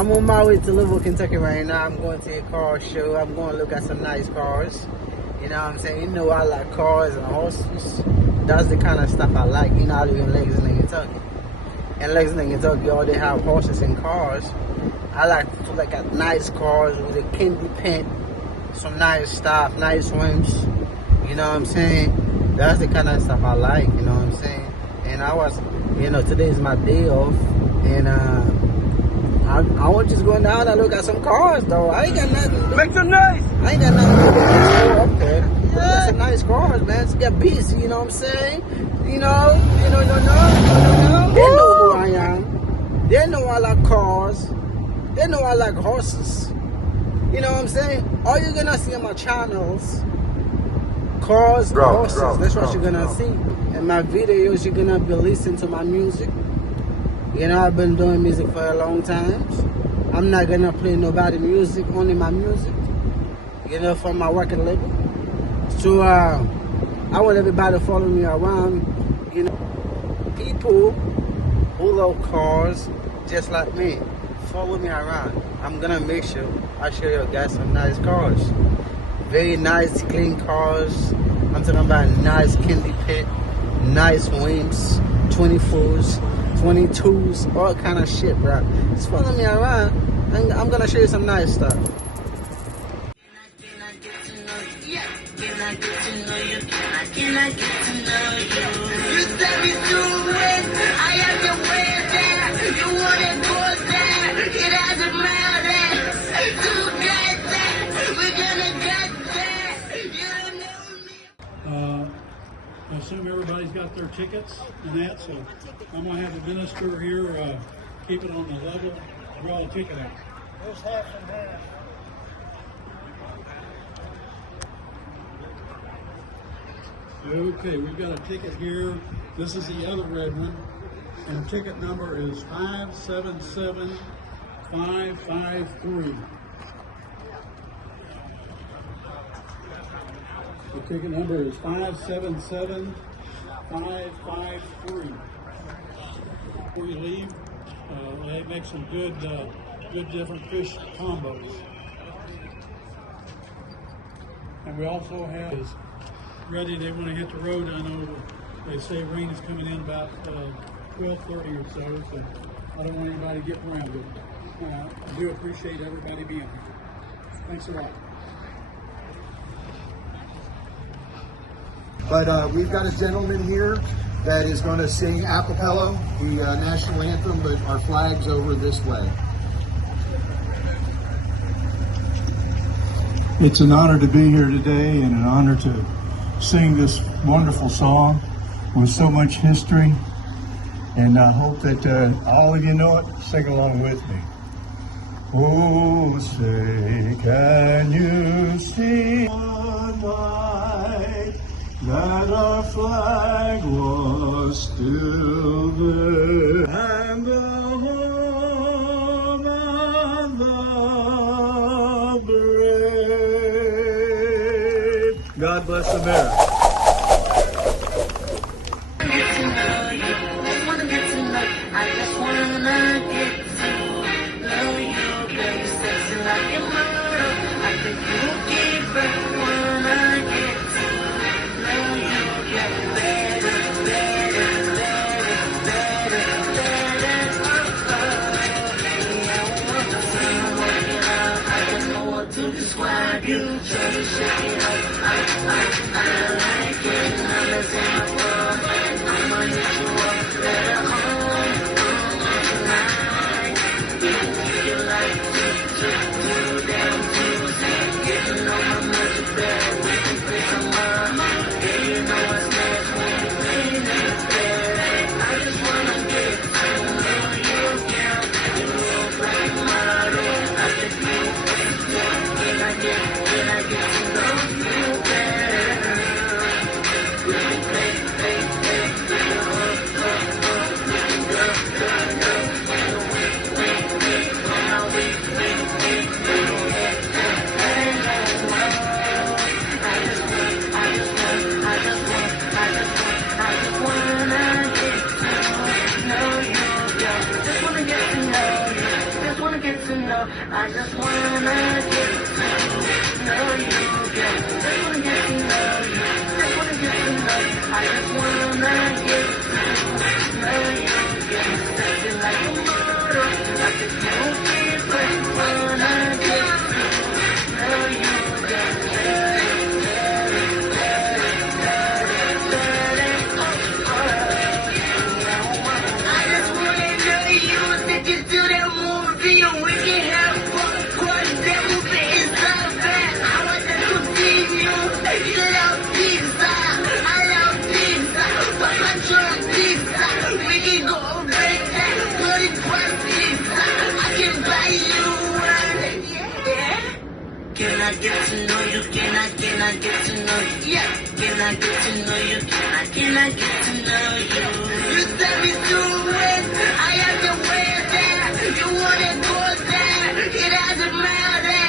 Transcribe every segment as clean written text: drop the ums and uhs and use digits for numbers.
I'm on my way to Liverpool, Kentucky right now. I'm going to a car show. I'm going to look at some nice cars. You know what I'm saying? You know I like cars and horses. That's the kind of stuff I like. You know, I live in Lexington, Kentucky. In Lexington, Kentucky, all they have horses and cars. I like to look at nice cars with a candy paint, some nice stuff, nice rims. You know what I'm saying? That's the kind of stuff I like, you know what I'm saying? And I was, you know, today is my day off. And I was just going down and look at some cars, though. I ain't got nothing to do. Make some noise! I ain't got nothing to do. Just go up there. Look at some nice cars, man. Just get busy, you know what I'm saying? You know. They know who I am. They know I like cars. They know I like horses. You know what I'm saying? All you're gonna see on my channels, cars, horses. That's what you're gonna see. In my videos, you're gonna be listening to my music. You know, I've been doing music for a long time. I'm not gonna play nobody music, only my music. You know, from my record label. So I want everybody to follow me around. You know, people who love cars just like me. Follow me around. I'm gonna make sure I show you guys some nice cars. Very nice, clean cars. I'm talking about nice candy pit, nice rims, 24s, 22s, all kind of shit, bro. Just follow me around, and I'm gonna show you some nice stuff. I assume everybody's got their tickets and that, so I'm going to have the minister here keep it on the level, draw a ticket out. There's half and half. Okay, we've got a ticket here. This is the other red one, and ticket number is 577553. The ticket number is 577553. Before you leave, they make some good different fish combos. And we also have is ready. They want to hit the road. I know they say rain is coming in about 12:30 or so I don't want anybody to get grounded. I do appreciate everybody being here. Thanks a lot. But we've got a gentleman here that is going to sing a cappella, the national anthem, but our flag's over this way. It's an honor to be here today and an honor to sing this wonderful song with so much history. And I hope that all of you know it. Sing along with me. Oh, say, can you see one night that our flag was still there, and the home and the brave. God bless America. To describe you, try to shake it up. I like it. I'm a sample. I'ma hit you up. Better home tonight. You like to down Tuesday. Getting on my much better. We can play some more. Yeah, you know what's next when you play this bad. I just wanna get to know you, girl. You look like model. I just feel when I get to know you better. We can play, we can go. know. I just wanna get to know you, girl. Just wanna get to know you. Just wanna get to know you. I just wanna get to know you, girl. Something like a model, like a groupie, but wanna get to know you, girl. Can I get to know you? Can I get to know you? Yeah. Can I get to know you? Can I get to know you? You tell me to win, I have to wear that. You wanna go there, it doesn't matter.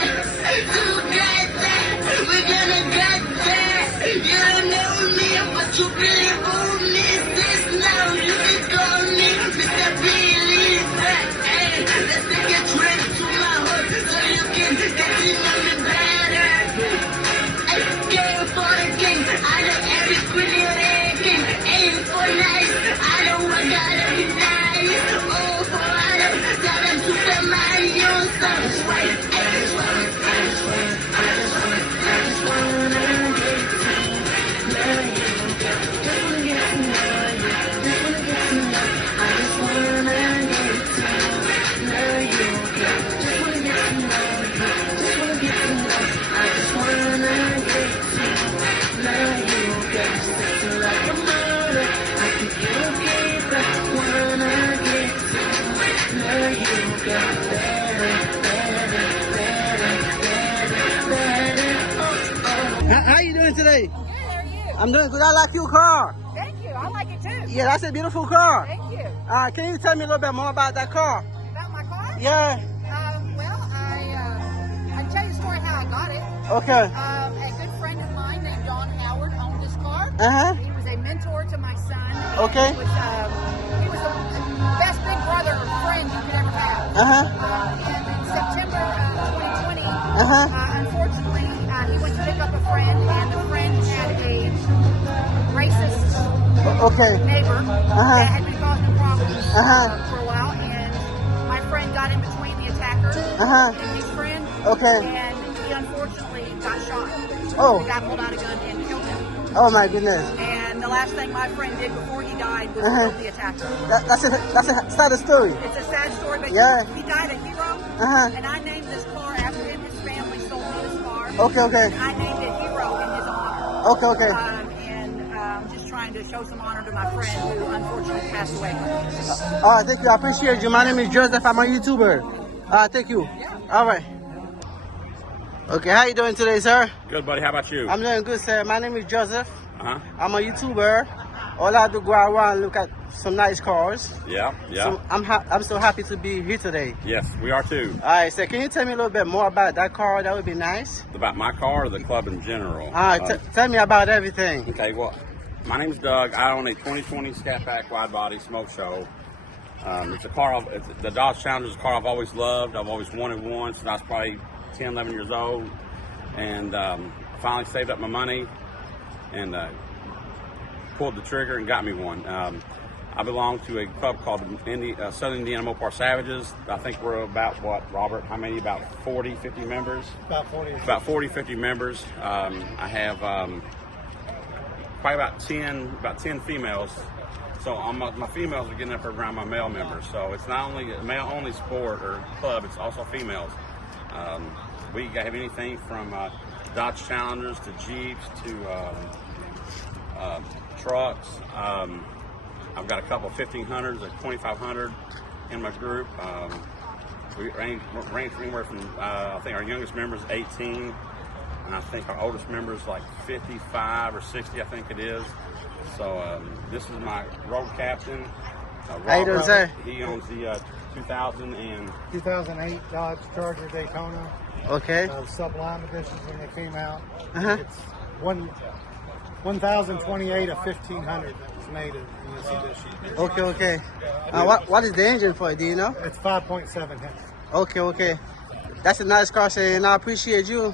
You got that, we're gonna get there. You don't know me, but you really own me. This now, you can call me Mr. Believer. Hey, let's take a trip to my heart so you can get to know me better. Hey, game for the king, I know every pretty king. Aim for nice, I know I gotta be nice. Oh, for I know, tell them to tell my own songs. Right, I just wanna get to know you. Just wanna get to know you. Just wanna get to know you. I just wanna get to know you. Just wanna get to know you. Just wanna get to know you. I just wanna get to know you. Something like a model, I think you're okay, but wanna get to know you. How you doing today? Good, how are you? I'm doing good. I like your car. Thank you. I like it too. Yeah, that's a beautiful car. Thank you. Can you tell me a little bit more about that car? About my car? Yeah. Well, I can tell you the story how I got it. Okay. A good friend of mine named Don Howard owned this car. Uh-huh. He was a mentor to my son. Okay. He was the best big brother or friend you could ever have. Uh-huh. And in September 2020, Uh-huh. unfortunately, he went to pick up a friend, and the friend had a racist Okay. neighbor that had been causing problems for a while, and my friend got in between the attacker and his friend, Okay. and he unfortunately got shot. Oh. The guy pulled out a gun and killed him. Oh my goodness. And the last thing my friend did before he died was kill the attacker. That's a sad story. It's a sad story, but Yeah. he died a hero, and I named this car after him. His family sold me this car. Okay. And I named it Hero in his honor. Okay. And I'm just trying to show some honor to my friend who unfortunately passed away. Thank you. I appreciate you. My name is Joseph. I'm a YouTuber. Thank you. All right. Okay, how you doing today, sir? Good, buddy. How about you? I'm doing good, sir. My name is Joseph. Uh-huh. I'm a YouTuber. All I do go around and look at some nice cars. Yeah. So I'm so happy to be here today. Yes, we are too. All right, so can you tell me a little bit more about that car? That would be nice. About my car or the club in general? All right, tell me about everything. Okay, well, my name's Doug. I own a 2020 Scat Pack wide body smoke show. It's a car, the Dodge Challenger is a car I've always loved. I've always wanted one since I was probably 10, 11 years old. And finally saved up my money and pulled the trigger and got me one. I belong to a club called Southern Indiana Mopar Savages. I think we're about, what, Robert, how many? About 40, 50 members? About 40. About 40, 50 members. I have probably about 10 females. So my females are getting up around my male members. So it's not only a male-only sport or club, it's also females. We have anything from Dodge Challengers to Jeeps to trucks. I've got a couple of 1500s, a 2500 in my group. We range anywhere from, I think our youngest member is 18, and I think our oldest member is like 55 or 60, I think it is. So this is my road captain. How you doing, sir? He owns the 2008 Dodge Charger Daytona. Okay. Sublime editions when they came out. Uh-huh. It's 1028 of 1500 that was made in this edition. Okay. What is the engine for it? Do you know? It's 5.7 hits. Okay, okay. That's a nice car, sir, and I appreciate you.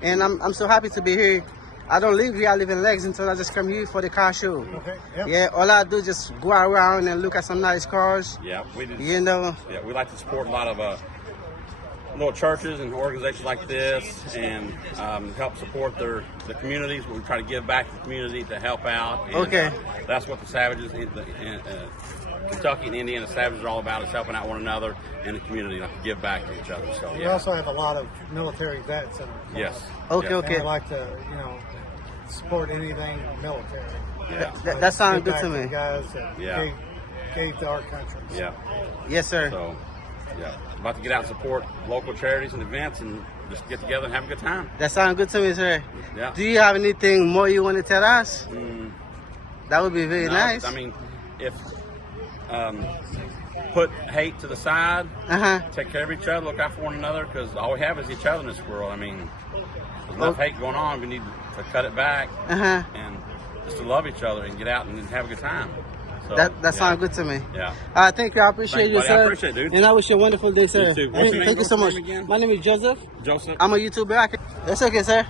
And I'm so happy to be here. I don't live here, I live in Lexington. I just come here for the car show. Okay. Yep. Yeah, all I do is just go around and look at some nice cars. Yeah, we did. You know. Yeah, we like to support a lot of little churches and organizations like this, and help support the communities. We try to give back to the community to help out. And, Okay. That's what the Savages, Kentucky and Indiana Savages are all about, is helping out one another in the community, like to give back to each other. So We yeah. also have a lot of military vets in our club. Yes. Okay, Yeah. okay. And I like to, support anything military. Yeah. That sounds Give good back to the me. guys that Yeah. gave to our country. Yeah. Yes, sir. So, yeah, about to get out and support local charities and events, and just get together and have a good time. That sounds good to me, sir. Yeah. Do you have anything more you want to tell us? That would be very No, nice. I mean, if put hate to the side, take care of each other, look out for one another, because all we have is each other in this world. I mean, there's enough hate going on. We need to cut it back and just to love each other and get out and have a good time. So, That sounds good to me. Yeah. Thank you. I appreciate Thanks, you, buddy. sir. I appreciate it, dude. And I wish you a wonderful day, sir. You too. What's your name? Thank you so much. What's your name again? My name is Joseph. Joseph. I'm a YouTuber. That's okay, sir.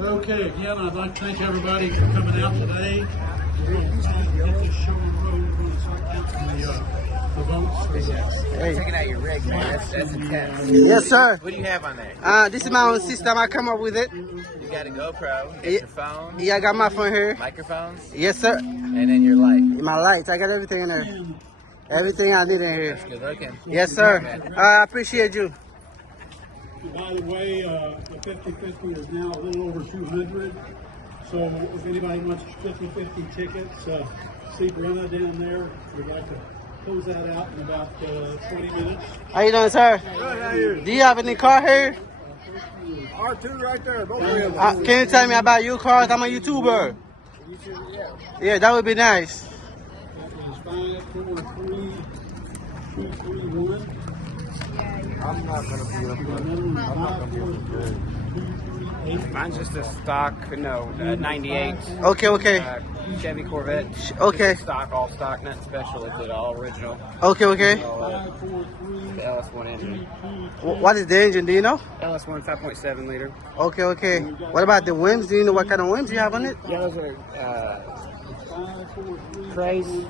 Okay, again, I'd like to thank everybody for coming out today. We're going to get this show on the road. We're going to start counting the votes. Hey. Checking out your rig, man. That's intense. Yes, sir. What do you have on there? This is my own system. I come up with it. You got a GoPro, you got your phone, Yeah, I got my phone here. microphones, Yes, sir. and then your light. My lights. I got everything in there. Everything I need in here. Good looking. Yes, sir. I appreciate you. By the way, the 50-50 is now a little over 200. So if anybody wants 50-50 tickets, see Brenna down there. We'd like to close that out in about 20 minutes. How you doing, sir? Good, how you? Do you have any car here? R2 right there. Both of them. Can you tell me about your cars? I'm a YouTuber. Yeah, that would be nice. That is 5, 4, 3, 2, 3, 1. I'm not going to be up there. Mine's just a stock, 98 Okay. Chevy Corvette. Okay. Stock, all stock, nothing special. It's all original. Okay. The LS1 engine. What is the engine? Do you know? LS1 5.7 liter. Okay. What about the rims? Do you know what kind of rims you have on it? Yeah, those are Trace.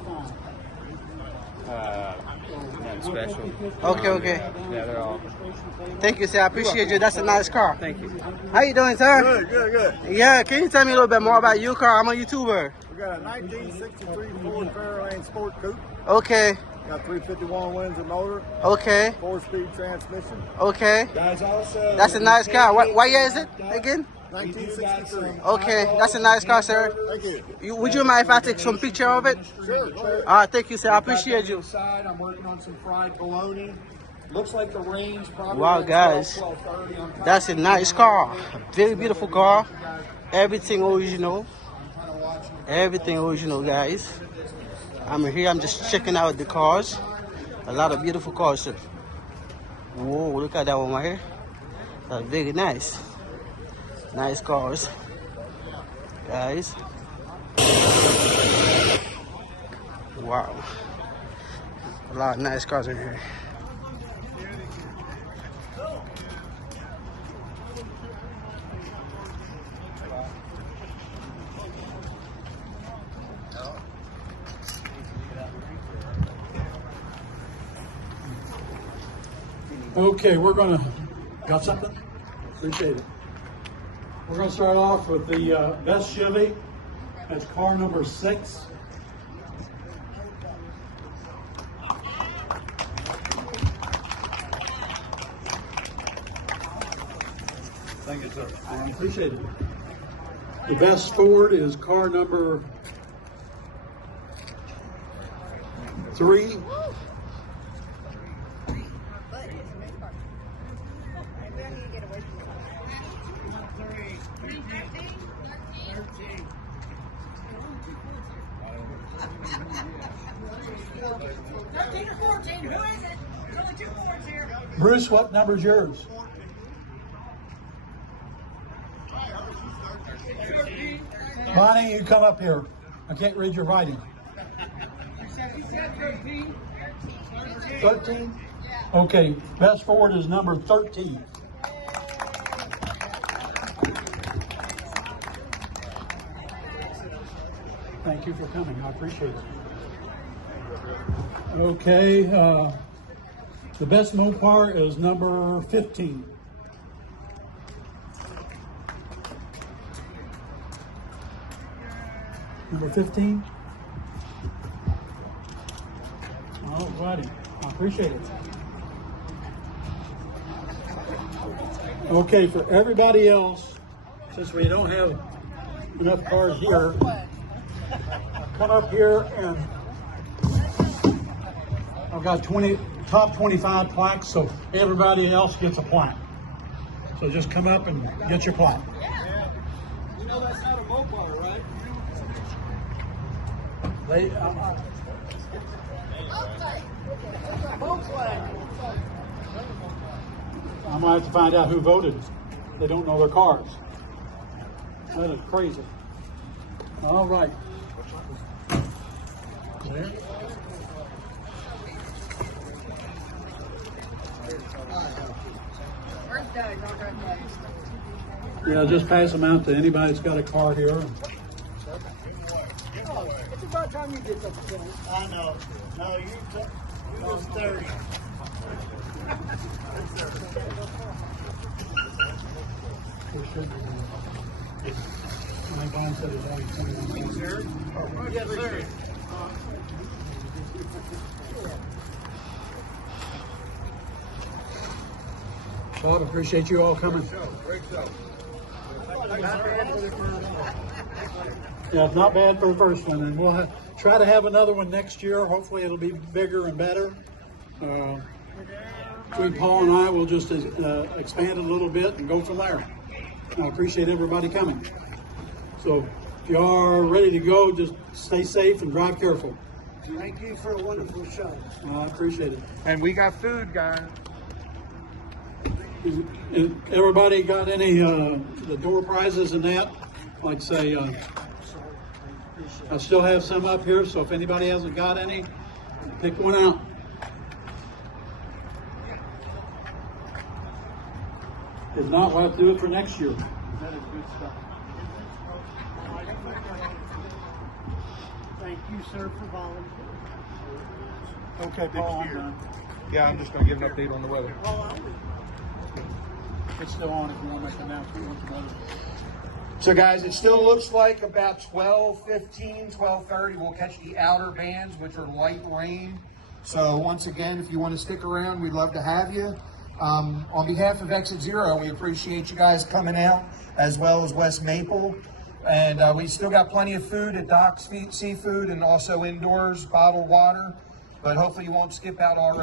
Nothing special. Okay. Yeah, they're all. Thank you, sir. I appreciate you. That's a nice car. Thank you. How you doing, sir? Good. Yeah, can you tell me a little bit more about your car? I'm a YouTuber. We got a 1963 Ford Fairlane Sport Coupe. Okay. Got 351 Windsor motor, Okay. 4-speed transmission. Okay. Guys, also, That's a nice car. What year is it again? 1963. Okay. That's a nice car, sir. Thank you. Would you mind if I take some picture of it? Sure. All right. Thank you, sir. I appreciate you. Inside, I'm working on some fried bologna. Looks like the range probably. Wow, guys. 12:30 on That's a nice car. Very beautiful car. Everything original. Everything original, guys. I'm here. I'm just checking out the cars. A lot of beautiful cars, sir. Whoa, look at that one right here. That's very nice. Nice cars, guys. Wow. A lot of nice cars in here. Okay, we're going to, got something? Appreciate it. We're going to start off with the best Chevy. That's car number 6. Thank you, sir. I appreciate it. The best Ford is car number 3. Bruce, what number's yours? Bonnie, you come up here. I can't read your writing. 13? Okay, best forward is number 13. Thank you for coming. I appreciate it. Okay, the best Mopar is number 15. Number 15? All righty. I appreciate it. Okay, for everybody else, since we don't have enough cars here, come up here and I've got top 25 plaques, so everybody else gets a plaque. So just come up and get your plaque. You know that's not a Mopar, right? I might have to find out who voted. They don't know their cars. That is crazy. All right. There. Yeah, just pass them out to anybody that's got a car here. It's about time you did something. I know. No, you was 30. Yes, sir. Bob, appreciate you all coming. Great show. Yeah, it's not bad for the first one, and we'll try to have another one next year. Hopefully it'll be bigger and better. Between Paul and I, we'll just expand it a little bit and go from there. I appreciate everybody coming. So if you are ready to go, just stay safe and drive careful. Thank you for a wonderful show. I appreciate it. And we got food, guys. Everybody got any the door prizes and that? Like say, I still have some up here, so if anybody hasn't got any, pick one out. If not, we'll have to do it for next year. That is good stuff. Thank you, sir, for volunteering. Okay, Paul, I'm done. Yeah, I'm just going to give an update on the weather. It's still on if you want to make an announcement. So guys, it still looks like about 12:15, 12:30. We'll catch the outer bands, which are light rain. So once again, if you want to stick around, we'd love to have you. On behalf of Exit Zero, we appreciate you guys coming out, as well as West Maple. And we still got plenty of food at Doc's Seafood and also indoors, bottled water. But hopefully you won't skip out already.